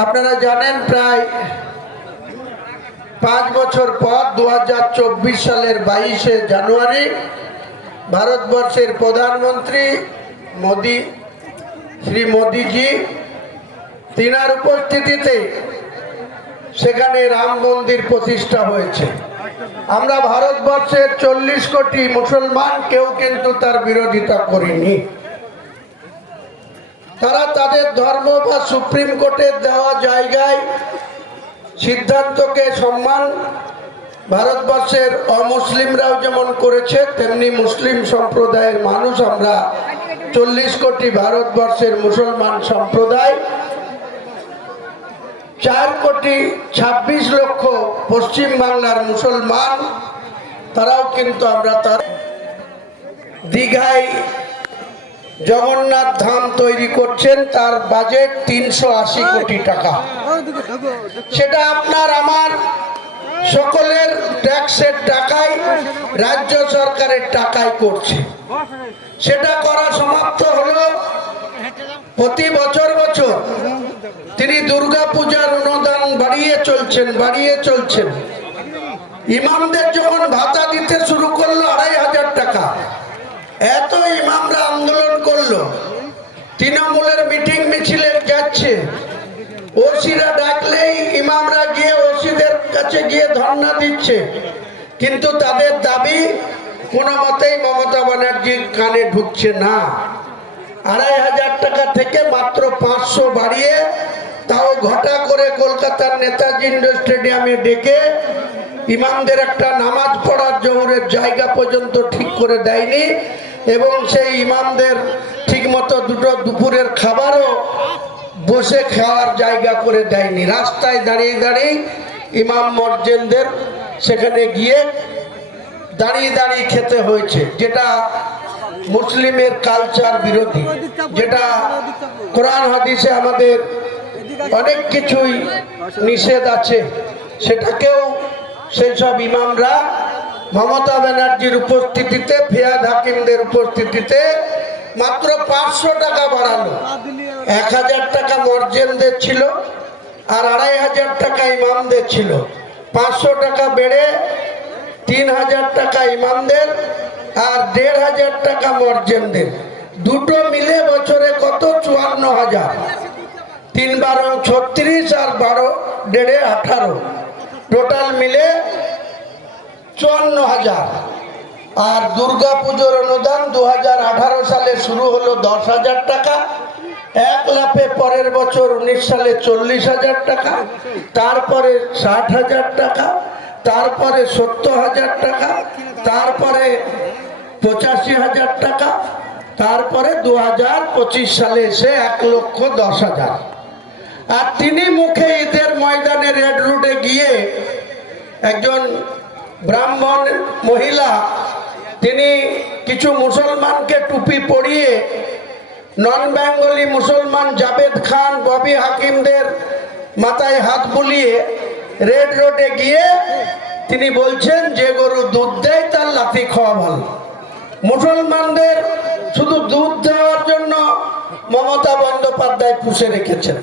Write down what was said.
আপনারা জানেন প্রায় 5 বছর পর 2024 সালের 22শে জানুয়ারি ভারতবর্ষের প্রধানমন্ত্রী শ্রী মোদীজি তিনার উপস্থিতিতে সেখানে রাম মন্দির প্রতিষ্ঠা হয়েছে। আমরা ভারতবর্ষের 40 কোটি মুসলমান কেউ কিন্তু তার বিরোধিতা করিনি। তারা তাদের ধর্ম বা সুপ্রিম কোর্টের দেওয়া জায়গায় সিদ্ধান্তকে সম্মান ভারতবর্ষের অমুসলিমরাও যেমন করেছে, তেমনি মুসলিম সম্প্রদায়ের মানুষ আমরা 40 কোটি ভারতবর্ষের মুসলমান সম্প্রদায়, 4 কোটি 26 লক্ষ পশ্চিম বাংলার মুসলমান, তারাও কিন্তু আমরা তার দীঘায় জগন্নাথ ধাম তৈরি করছেন। তার বাজেট 380 কোটি টাকা। সেটা আপনার আমার সকলের ট্যাক্সের টাকায়, রাজ্য সরকারের টাকায় করছে। সেটা করা সমাপ্ত হলো। প্রতি বছর তিনি দুর্গা পূজার অনুদান বাড়িয়ে চলছেন। ইমামদের যখন ভাতা দিতে শুরু করলো 2500 টাকা, এত ইমামরা আন্দোলন করলো, তৃণমূলের মিটিং মিছিলে যাচ্ছে, ওসিরা ডাকলেই ইমামরা গিয়ে ওসিদের কাছে গিয়ে ধর্ণা দিচ্ছে, কিন্তু তাদের দাবি কোনো মতেই মমতা ব্যানার্জির কানে ঢুকছে না। 2500 টাকা থেকে মাত্র 500 বাড়িয়ে, তাও ঘটা করে কলকাতার নেতাজি ইন্ডোর স্টেডিয়ামে ডেকে ইমামদের একটা নামাজ পড়ার জোহরের জায়গা পর্যন্ত ঠিক করে দেয়নি, এবং সেই ইমামদের ঠিকমতো দুপুরের খাবারও বসে খাওয়ার জায়গা করে দেয়নি। রাস্তায় দাঁড়িয়ে ইমাম মসজিদদের সেখানে গিয়ে দাঁড়িয়ে খেতে হয়েছে, যেটা মুসলিমের কালচার বিরোধী, যেটা কোরআন হাদিসে আমাদের অনেক কিছুই নিষেধ আছে। সেটাকেও সেই সব ইমামরা মমতা ব্যানার্জির উপস্থিতিতে, ফিয়াদ হাকিমদের উপস্থিতিতে মাত্র 500 টাকা বাড়ালো। 1000 টাকা মসজিদদের ছিল আর 2500 টাকা ইমামদের ছিল। 500 টাকা বেড়ে 3000 টাকা ইমামদের আর 1500 টাকা মসজিদদের, দুটো মিলে বছরে কত? 54,000। 3 বারং 36 আর 12 ডেড়ে 18, টোটাল মিলে 54,000। আর দুর্গা পুজোর অনুদান 2018 সালে শুরু হলো 10,000 টাকা, 1 লাফে পরের বছর 19 সালে 40,000 টাকা, তারপরে 60,000 টাকা, তারপরে 70,000 টাকা, তারপরে 85,000 টাকা, তারপরে 2025 সালে এসে 1,10,000। আর তিনি মুখে ঈদের ময়দানে রেড রোডে গিয়ে একজন ব্রাহ্মণ মহিলা, তিনি কিছু মুসলমানকে টুপি পরিয়ে নন বেঙ্গলি মুসলমান জাভেদ খান, ববি হাকিমদের মাথায় হাত বুলিয়ে রেড রোডে গিয়ে তিনি বলছেন, যে গরু দুধ দেয় তার লাথি খাওয়া ভালো। মুসলমানদের শুধু দুধ দেওয়ার জন্য মমতা বন্দ্যোপাধ্যায় পুষে রেখেছেন।